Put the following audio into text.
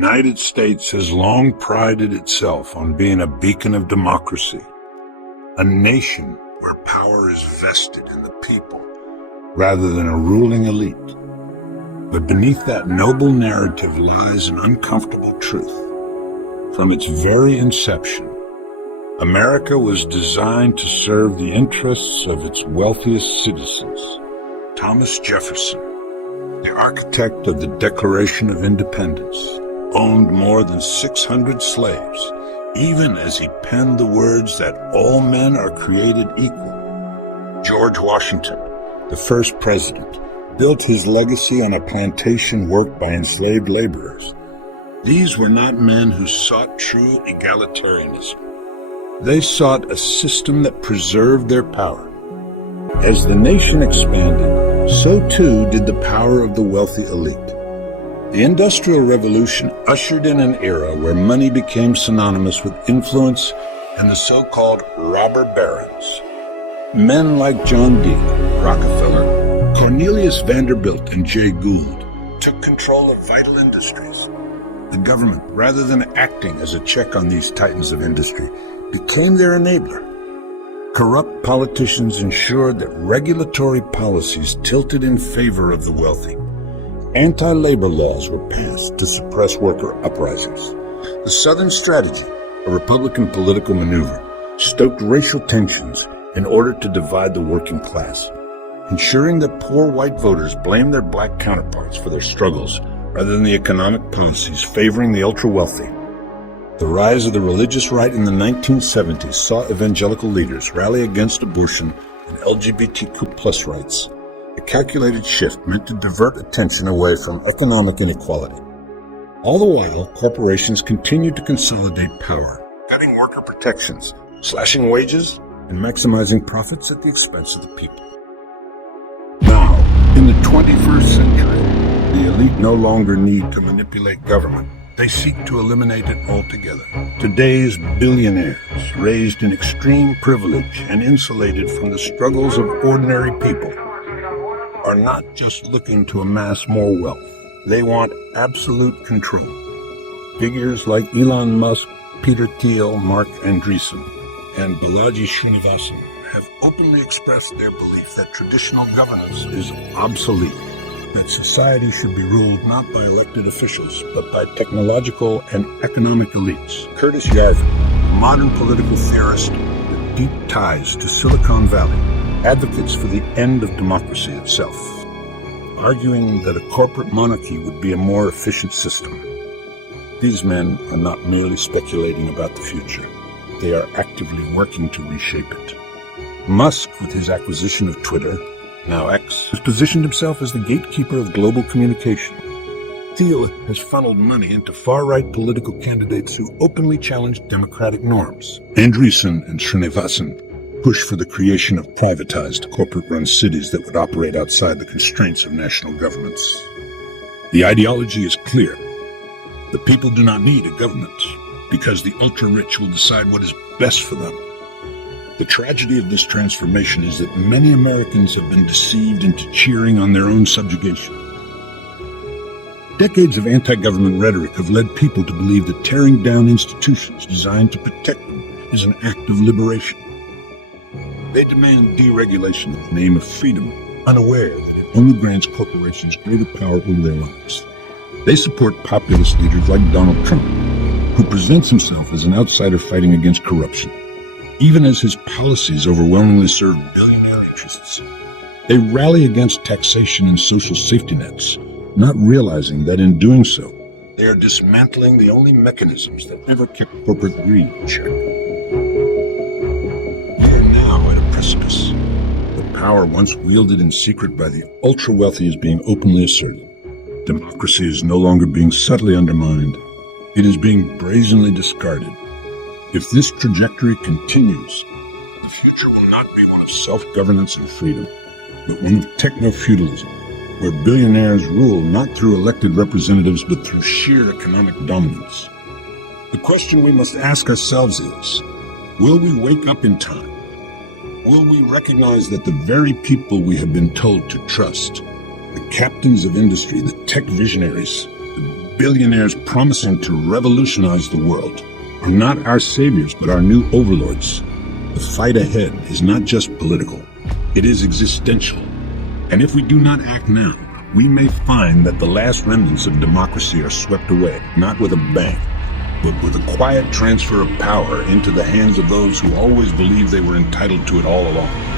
United States has long prided itself on being a beacon of democracy, a nation where power is vested in the people rather than a ruling elite. But beneath that noble narrative lies an uncomfortable truth. From its very inception, America was designed to serve the interests of its wealthiest citizens. Thomas Jefferson, the architect of the Declaration of Independence, owned more than 600 slaves, even as he penned the words that all men are created equal. George Washington, the first president, built his legacy on a plantation worked by enslaved laborers. These were not men who sought true egalitarianism. They sought a system that preserved their power. As the nation expanded, so too did the power of the wealthy elite. The Industrial Revolution ushered in an era where money became synonymous with influence and the so-called robber barons. Men like John D. Rockefeller, Cornelius Vanderbilt, and Jay Gould took control of vital industries. The government, rather than acting as a check on these titans of industry, became their enabler. Corrupt politicians ensured that regulatory policies tilted in favor of the wealthy. Anti-labor laws were passed to suppress worker uprisings. The Southern strategy, a Republican political maneuver, stoked racial tensions in order to divide the working class, ensuring that poor white voters blamed their black counterparts for their struggles rather than the economic policies favoring the ultra-wealthy. The rise of the religious right in the 1970s saw evangelical leaders rally against abortion and LGBTQ+ rights, a calculated shift meant to divert attention away from economic inequality. All the while, corporations continued to consolidate power, cutting worker protections, slashing wages, and maximizing profits at the expense of the people. Now, in the 21st century, the elite no longer need to manipulate government. They seek to eliminate it altogether. Today's billionaires, raised in extreme privilege and insulated from the struggles of ordinary people, are not just looking to amass more wealth. They want absolute control. Figures like Elon Musk, Peter Thiel, Mark Andreessen, and Balaji Srinivasan have openly expressed their belief that traditional governance is obsolete, that society should be ruled not by elected officials, but by technological and economic elites. Curtis Yarvin, a modern political theorist with deep ties to Silicon Valley, advocates for the end of democracy itself, arguing that a corporate monarchy would be a more efficient system. These men are not merely speculating about the future. They are actively working to reshape it. Musk, with his acquisition of Twitter, now X, has positioned himself as the gatekeeper of global communication. Thiel has funneled money into far-right political candidates who openly challenge democratic norms. Andreessen and Srinivasan push for the creation of privatized, corporate-run cities that would operate outside the constraints of national governments. The ideology is clear. The people do not need a government, because the ultra-rich will decide what is best for them. The tragedy of this transformation is that many Americans have been deceived into cheering on their own subjugation. Decades of anti-government rhetoric have led people to believe that tearing down institutions designed to protect them is an act of liberation. They demand deregulation in the name of freedom, unaware that it only grants corporations greater power over their lives. They support populist leaders like Donald Trump, who presents himself as an outsider fighting against corruption, even as his policies overwhelmingly serve billionaire interests. They rally against taxation and social safety nets, not realizing that in doing so, they are dismantling the only mechanisms that ever kept corporate greed in check. We are now at a precipice. The power once wielded in secret by the ultra-wealthy is being openly asserted. Democracy is no longer being subtly undermined. It is being brazenly discarded. If this trajectory continues, the future will not be one of self-governance and freedom, but one of techno-feudalism, where billionaires rule not through elected representatives, but through sheer economic dominance. The question we must ask ourselves is, will we wake up in time? Will we recognize that the very people we have been told to trust, the captains of industry, the tech visionaries, the billionaires promising to revolutionize the world are not our saviors, but our new overlords. The fight ahead is not just political, it is existential. And if we do not act now, we may find that the last remnants of democracy are swept away, not with a bang, but with a quiet transfer of power into the hands of those who always believed they were entitled to it all along.